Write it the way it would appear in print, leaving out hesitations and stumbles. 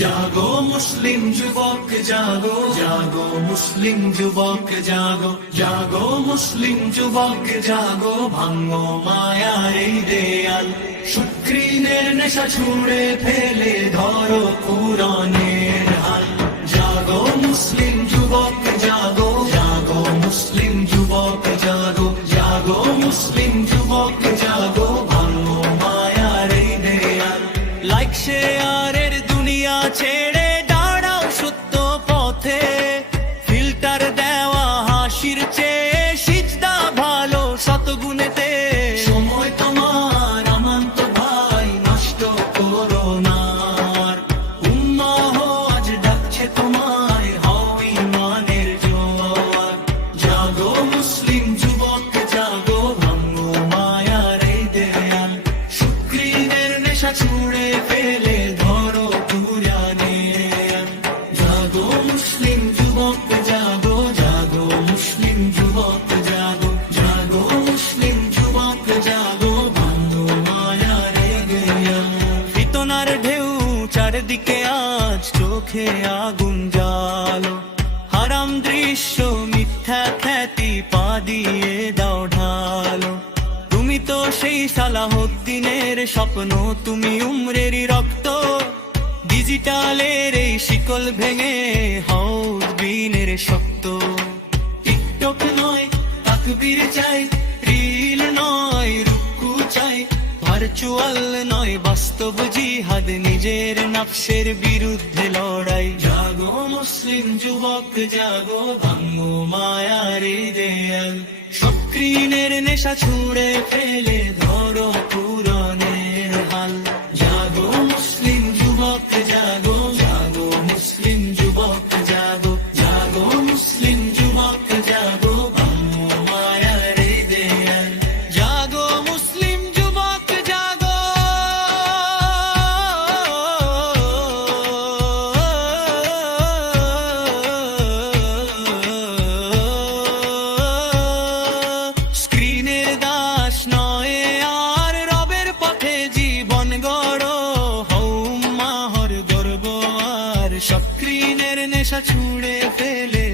জাগো মুসলিম যুবক জাগো, জাগো মুসলিম যুবক জাগো, জাগো মুসলিম যুবক জাগো, ভাঙো মায়ার এই দেয়াল, সুখৃনের নেশা ছুঁড়ে ফেলে ধরো কুরআনের হাল। জাগো মুসলিম যুবক জাগো, জাগো মুসলিম যুবক জাগো, জাগো মুসলিম যুবক জাগো, ভাঙো মায়ার এই দেয়াল। লাইক শেয়ারের দুনিয়া ছেড়ে দাঁড়াও সত্য পথে, ফিল্টার দেওয়া হাসির চেয়ে সিজদা ভালো শতগুণেতে। সময় তোমার আমান্ত ভাই, নষ্ট করো না, উম্মাহ আজ ডাকছে তোমায়, হও ঈমানের জোয়ার। জাগো মুসলিম যুবক জাগো, ভাঙো মায়ার এই দেয়াল, সুখৃনের নেশা ছুঁড়ে ফেলে ধরো কুরআনের। জাগো মুসলিম যুবক জাগো, জাগো মুসলিম যুবক জাগো, জাগো মুসলিম যুবক জাগো, ভাঙো মায়ার এই দেয়াল। ফিতনার ঢেউ চারদিকে আজ, চোখে আগুন জ্বালো, হারাম দৃশ্য মিথ্যা খ্যাতি পা দিয়ে দাও ঢালো। তুমি তো সেই সালাহউদ্দিনের স্বপ্ন, তুমি উমরেরই রক্ত, ডিজিটালের এই শিকল ভেঙে হও দ্বীনের শক্ত। টিকটক নয় তাকবীর চাই, রিল নয় রুকু চাই, ভার্চুয়াল নয় বাস্তব জিহাদ, নিজের নফসের বিরুদ্ধে লড়াই। জাগো মুসলিম যুবক জাগো, ভাঙো মায়ার এই দেয়াল, সুখৃনের নেশা ছুঁড়ে ফেলে ধরো কুরআনের হাল। জাগো মুসলিম যুবক জাগো, জাগো মুসলিম যুবক জাগো, জাগো মুসলিম যুবক জাগো, ভাঙো মায়ার এই দেয়াল। জাগো মুসলিম যুবক জাগো, স্ক্রিনের দাস নয় আর রবের পথে জীবন গড়ো, হও উম্মাহর গর্ব আর, সুখৃনের নেশা ছুঁড়ে ফেলে